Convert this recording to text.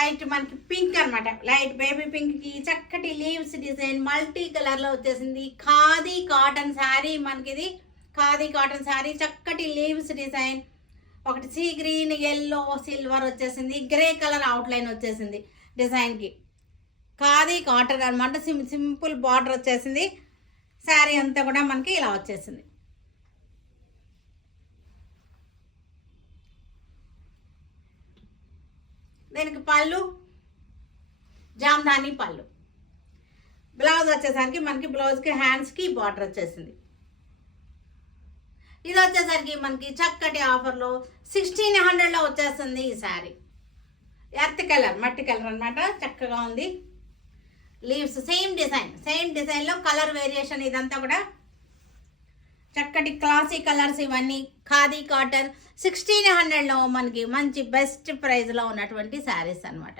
Light మనకి pink అనమాట, light baby pink కి చక్కటి లీవ్స్ డిజైన్ మల్టీ కలర్ లో వచ్చేసింది. ఖాదీ కాటన్ శారీ, మనకి ఇది ఖాదీ కాటన్ శారీ, చక్కటి లీవ్స్ డిజైన్, ఒకటి సీ గ్రీన్ ఎల్లో సిల్వర్ వచ్చేసింది, గ్రే కలర్ అవుట్ లైన్ వచ్చేసింది డిజైన్ కి. ఖాదీ కాటన్ అనమాట, సింపుల్ బార్డర్ వచ్చేసింది. శారీ అంతా కూడా మనకి ఇలా వచ్చేసింది. దీనికి పళ్ళు జామ్దాని పళ్ళు. బ్లౌజ్ వచ్చేసరికి మనకి బ్లౌజ్కి హ్యాండ్స్కి బార్డర్ వచ్చేసింది. ఇది వచ్చేసరికి మనకి చక్కటి ఆఫర్లో 1600లో వచ్చేస్తుంది ఈ శారీ. ఎర్త్ కలర్, మట్టి కలర్ అనమాట, చక్కగా ఉంది. లీవ్స్ సేమ్ డిజైన్లో కలర్ వేరియేషన్, ఇదంతా కూడా చక్కటి క్లాసీ కలర్స్ ఇవన్నీ. ఖాదీ కాటన్ 1600లో మనకి మంచి బెస్ట్ ప్రైస్లో ఉన్నటువంటి శారీస్ అనమాట.